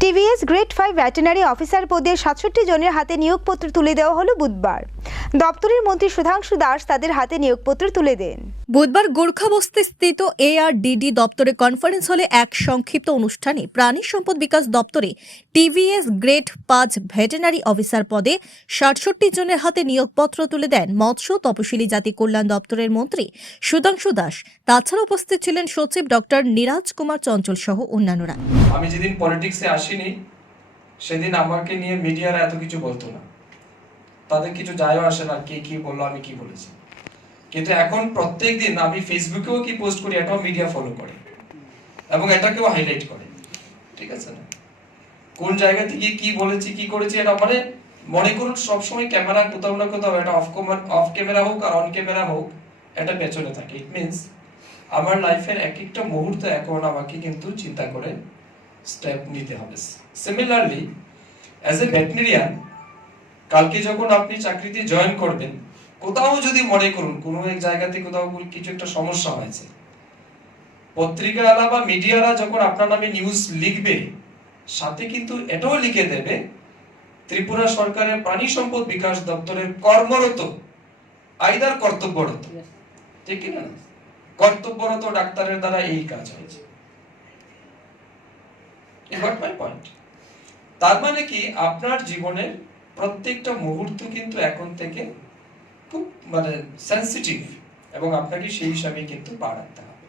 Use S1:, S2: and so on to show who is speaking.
S1: TVS grade five veterinary officer পদে সাতষট্টি জনের হাতে নিয়োগপত্র তুলে দেওয়া হলো বুধবার। দপ্তরের মন্ত্রী সুধাংশু দাস তাদের হাতে নিয়োগপত্র তুলে দেন।
S2: বুধবার গোর্খাবস্তি স্থিত এআরডিডি দপ্তরে কনফারেন্স হলে এক সংক্ষিপ্ত অনুষ্ঠানে প্রাণী সম্পদ বিকাশ দপ্তরে টিভিএস গ্রেড পাঁচ ভেটেনারি অফিসার পদে সাতষট্টি জনের হাতে নিয়োগপত্র তুলে দেন মৎস্য তপশিলি জাতি কল্যাণ দপ্তরের মন্ত্রী সুধাংশু দাস। তাছাড়া উপস্থিত ছিলেন সচিব ডক্টর নিরাজ কুমার চঞ্চল সহ অন্যান্যরা।
S3: আমি যেদিন পলিটিক্সে আসিনি সেদিন আমাকে নিয়ে মিডিয়ারা এত কিছু বলতো না। তাদের কিছু যায়ও আসে না, কে কি বলল, আমি কি বলেছি। কিন্তু এখন প্রত্যেক দিন আমি ফেসবুকেও কি পোস্ট করি, এটাও মিডিয়া ফলো করে। এবং এটাকেও হাইলাইট করে। ঠিক আছে না? কোন জায়গা থেকে কি বলেছি, কি করেছি, এটা মানে মনে করুন, সবসময় ক্যামেরা কোথাও না কোথাও, এটা অফ অফ ক্যামেরা হোক আর অন ক্যামেরা হোক, এটা পেছনে থাকে। ইট মিনস আমার লাইফের এক একটা মুহূর্ত এখন আমাকে কিন্তু চিন্তা করে স্টেপ নিতে হবে। সিমিলারলি অ্যাজ এ ভেটেরিয়ান কালকে যখন আপনি চাকরিতে জয়েন করবেন কোথাও যদি মনে করুন কোনো এক জায়গাতে কোথাও কিছু একটা সমস্যা হয়েছে পত্রিকাওয়ালা বা মিডিয়ারা যখন আপনার নামে নিউজ লিখবে সাথে কিন্তু এটাও লিখে দেবে ত্রিপুরা সরকারের প্রাণী সম্পদ বিকাশ দপ্তরের কর্মরত আইদার কর্তব্যরত। ঠিক না? কর্তব্যরত ডাক্তারের দ্বারা এই কাজ হয়েছে। মাই পয়েন্ট তার মানে কি আপনার জীবনের প্রত্যেকটা মুহূর্ত কিন্তু এখন থেকে খুব মানে সেন্সিটিভ এবং আপনাকে সেই হিসাবে কিন্তু বাড়াতে হবে।